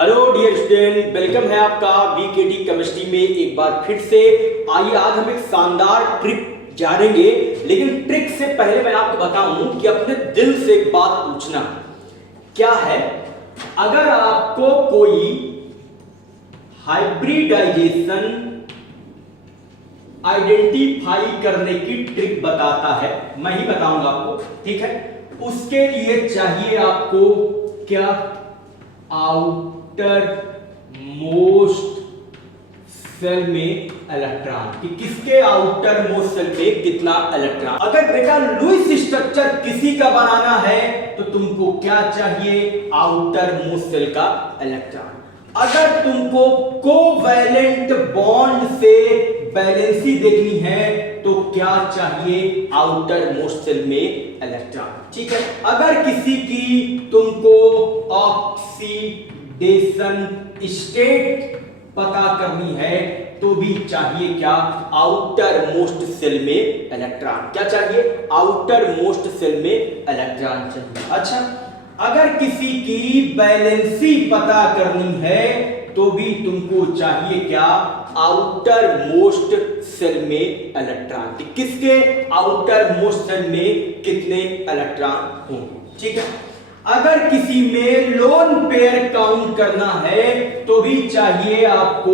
Hello dear student, welcome है आपका BKT chemistry में एक बार फिर से। आइए आज हम एक शानदार ट्रिक जानेंगे, लेकिन ट्रिक से पहले मैं आपको बताऊं कि अपने दिल से एक बात पूछना क्या है। अगर आपको कोई हाइब्रिडाइजेशन आइडेंटिफाई करने की ट्रिक बताता है, मैं ही बताऊंगा आपको, ठीक है। उसके लिए चाहिए आपको क्या? आउटर मोस्ट सेल में इलेक्ट्रॉन, कि किसके आउटर मोस्ट सेल में कितना इलेक्ट्रॉन। अगर बेटा लुईस स्ट्रक्चर किसी का बनाना है तो तुमको क्या चाहिए? आउटर मोस्ट सेल का इलेक्ट्रॉन। अगर तुमको कोवैलेंट बॉन्ड से बैलेंसी देखनी है तो क्या चाहिए? आउटर मोस्ट सेल में इलेक्ट्रॉन, ठीक है। अगर किसी की तुमको ऑक्सीडेशन स्टेट पता करनी है तो भी चाहिए क्या? आउटर मोस्ट सेल में इलेक्ट्रॉन। क्या चाहिए? आउटर मोस्ट सेल में इलेक्ट्रॉन चाहिए। अच्छा, अगर किसी की बैलेंसी पता करनी है तो भी तुमको चाहिए क्या? आउटर मोस्ट सेल में इलेक्ट्रॉन। किसके आउटर मोस्ट सेल में कितने इलेक्ट्रॉन होंगे, ठीक है। अगर किसी में लोन पेयर काउंट करना है तो भी चाहिए आपको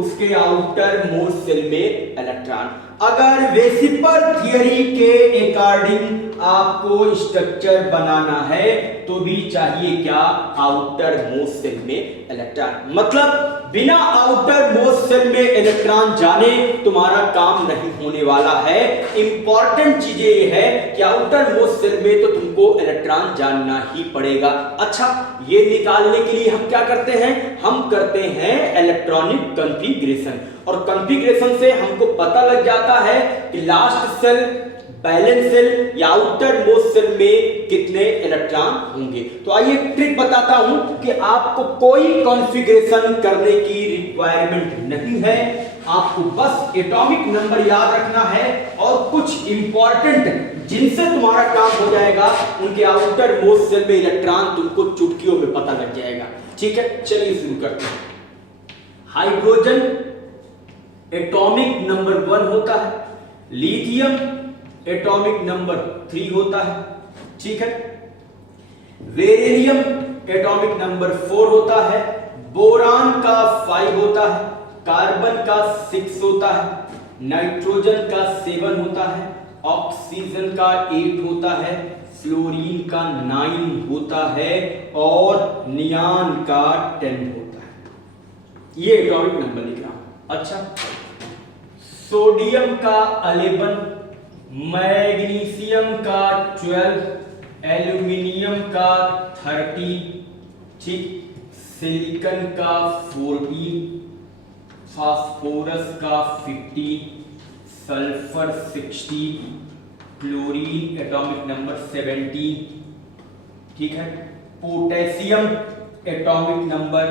उसके आउटर मोस्ट सेल में इलेक्ट्रॉन। अगर वेसिपल थियरी के अकॉर्डिंग आपको स्ट्रक्चर बनाना है तो भी चाहिए क्या? आउटर मोस्ट सेल में इलेक्ट्रॉन। मतलब बिना आउटर मोस्ट सेल में इलेक्ट्रॉन जाने तुम्हारा काम नहीं होने वाला है। इंपॉर्टेंट चीज ये है कि आउटर मोस्ट सेल में तो तुमको इलेक्ट्रॉन जानना ही पड़ेगा। अच्छा, ये निकालने के लिए हम क्या करते हैं? हम करते हैं इलेक्ट्रॉनिक कॉन्फ़िगरेशन, और कॉन्फ़िगरेशन से हमको पता लग जाता है कि लास्ट सेल, बैलेंस सेल या आउटर मोस्ट सेल में कितने इलेक्ट्रॉन होंगे। तो आइए ट्रिक बताता हूं कि आपको कोई कॉन्फ़िगरेशन करने की रिक्वायरमेंट नहीं है। आपको बस एटॉमिक नंबर याद रखना है और कुछ इंपॉर्टेंट जिनसे तुम्हारा काम हो जाएगा, उनके आउटर मोस्ट सेल में इलेक्ट्रॉन तुमको चुटकियों में पता लग जाएगा, ठीक है। चलिए शुरू करते हैं। हाइड्रोजन एटॉमिक नंबर 1 होता है, लिथियम एटॉमिक नंबर 3 होता है, ठीक है। बेरिलियम एटॉमिक नंबर 4 होता है, बोरान का 5 होता है, कार्बन का 6 होता है, नाइट्रोजन का 7 होता है, ऑक्सीजन का 8 होता है, फ्लोरीन का 9 होता है और नियान का 10 होता है। ये एटॉमिक नंबर लिख रहा हूं। अच्छा, सोडियम का 11, मैग्नीशियम का 12, एल्यूमिनियम का 30, ठीक, सिलिकॉन का 14, फास्फोरस का 50, सल्फर 60, क्लोरीन एटॉमिक नंबर 17, ठीक है, पोटेशियम एटॉमिक नंबर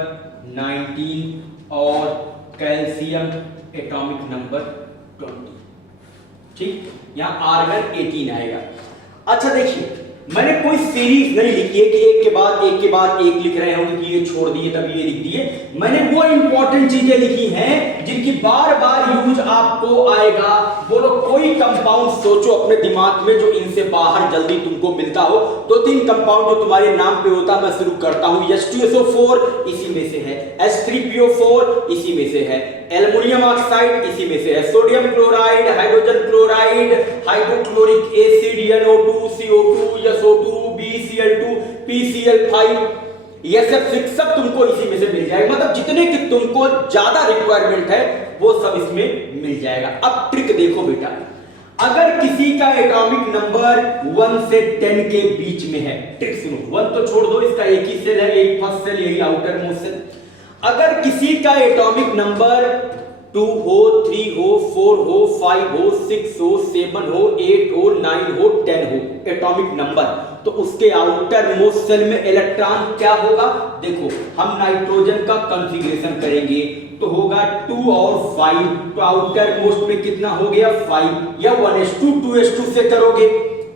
19 और कैल्शियम एटॉमिक नंबर 20, ठीक। यहां आर्गन 18 आएगा। अच्छा देखिए, मैंने कोई सीरीज नहीं लिखी है कि एक के बाद एक लिख रहे हो कि ये छोड़ दिए तब ये लिख दिए। मैंने वो इंपॉर्टेंट चीजें लिखी हैं जिनकी बार बार यूज आपको आएगा। बोलो कोई कंपाउंड सोचो अपने दिमाग में जो इनसे बाहर जल्दी तुमको मिलता हो। 2-3 कंपाउंड जो तुम्हारे नाम पे होता, मैं शुरू करता हूं। H2SO4 इसी में से है, H3PO4 इसी में से है, एल्युमिनियम ऑक्साइड इसी में से है, sodium chloride, hydrogen chloride, hydrochloric acid, NO2, CO2, SO2, BCl2, PCl5, SF6 सब तुमको इसी में से मिल जाएगा। मतलब जितने की तुमको ज्यादा रिक्वायरमेंट है वो सब इसमें मिल जाएगा। अब ट्रिक देखो बेटा, अगर किसी का एटॉमिक नंबर 1 से 10 के बीच में है, ट्रिक सुनो, 1 तो छोड़ दो, इसका एक ही सेल है, यही फर्स्ट सेल, यही आउटर मोस्ट सेल। अगर किसी का एटॉमिक नंबर 2 हो, 3 हो, 4 हो, 5 हो, 6 हो, 7 हो, 8 हो, 9 हो, 10 हो एटॉमिक नंबर, तो उसके आउटर मोस्ट सेल में इलेक्ट्रॉन क्या होगा? देखो, हम नाइट्रोजन का कॉन्फ़िगरेशन करेंगे तो होगा 2 और 5, तो आउटर मोस्ट में कितना हो गया? 5, या 1s2 2s2 से करोगे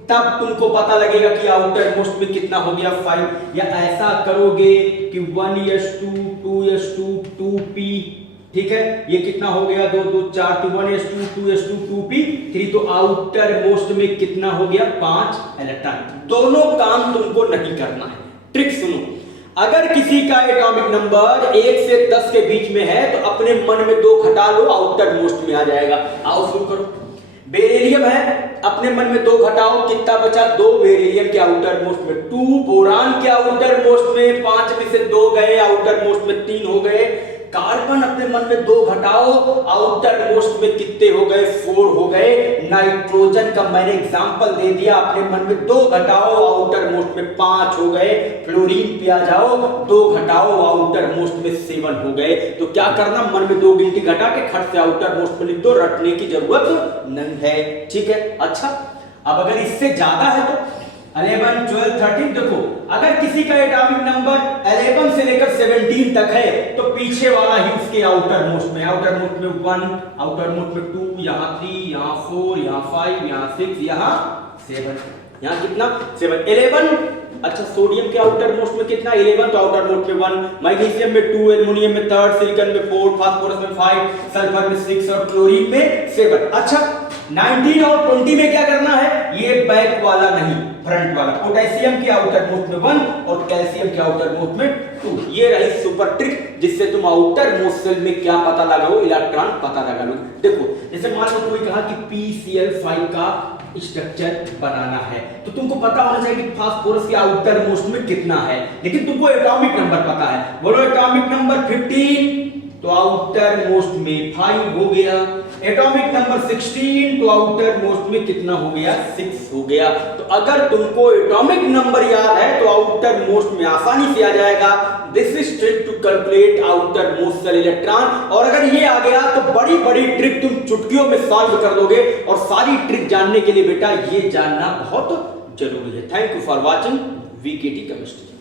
तब तुमको पता लगेगा कि आउटर मोस्ट में कितना हो गया 5, या ऐसा करोगे कि 1:2 2:2 2p, ठीक है, ये कितना हो गया 2 2 4 तो 1:2 2:2 2p 3, तो आउटर मोस्ट में कितना हो गया 5 इलेक्ट्रॉन। दोनों काम तुमको नहीं करना है। ट्रिक सुनो, अगर किसी का एटॉमिक नंबर 1 से 10 के बीच में है तो अपने मन में 2 घटा लो, आउटर मोस्ट में आ जाएगा। आओ शुरू करो। बेरिलियम है, अपने मन में 2 घटाओ, कितना बचा 2, बेरिलियम के आउटर मोस्ट में 2, बोरान के आउटर मोस्ट में 5 में से 2 गए, आउटर मोस्ट में 3 हो गए। कार्बन अपने मन में 2 घटाओ, आउटर मोस्ट में कितने हो गए 4 हो गए। नाइट्रोजन का मैंने एग्जांपल दे दिया, अपने मन में 2 घटाओ, आउटर मोस्ट में 5 हो गए। फ्लोरीन पे आ जाओ, 2 घटाओ, आउटर मोस्ट में 7 हो गए। तो क्या करना, मन में 2 गिनती घटा के खट से आउटर मोस्ट में लिख दो, रटने की जरूरत नहीं है, ठीक है। अच्छा, अब अगर इससे ज्यादा है तो 11 12 13, देखो अगर किसी का एटॉमिक नंबर 11 से लेकर 17 तक है तो पीछे वाला ही उसके आउटर मोस्ट में 1, आउटर मोस्ट में 2, यहाँ 3, यहाँ 4, यहाँ 5, यहाँ 6, यहाँ 7, यहाँ कितना 7 11। अच्छा, सोडियम के आउटर मोस्ट में कितना 11, तो आउटर मोस्ट में 1, मैग्नीशियम में 2, एल्युमिनियम में 3, सिलिकॉन में 4, फास्फोरस में 5, सल्फर में 6 और क्लोरीन में 7। अच्छा, 19 और 20 में क्या करना है, ये बैक वाला नहीं, फ्रंट वाला। पोटेशियम के आउटर मोस्ट में 1 और कैल्शियम के आउटर मोस्ट में 2। ये रही सुपर ट्रिक, जिससे तुम आउटर मोस्ट सेल में क्या पता लगाओ, इलेक्ट्रॉन पता लगा लो। देखो, जैसे मान लो कोई कहा कि PCl5 का स्ट्रक्चर बनाना है, तो तुमको पता होना चाहिए कि फास्फोरस के आउटर मोस्ट में कितना है, लेकिन तुमको एटॉमिक नंबर पता है। बोलो एटॉमिक नंबर 15, तो आउटर मोस्ट में 5 हो गया। एटॉमिक नंबर 16, तो आउटर मोस्ट में कितना हो गया 6 हो गया। तो अगर तुमको एटॉमिक नंबर याद है तो आउटर मोस्ट में आसानी से आ जाएगा। This is trick to calculate outermost cell electron. और अगर ये आ गया तो बड़ी बड़ी ट्रिक तुम चुटकियों में सॉल्व कर दोगे। और सारी ट्रिक जानने के लिए बेटा ये जानना बहुत जरूरी है। Thank you for watching VKT chemistry.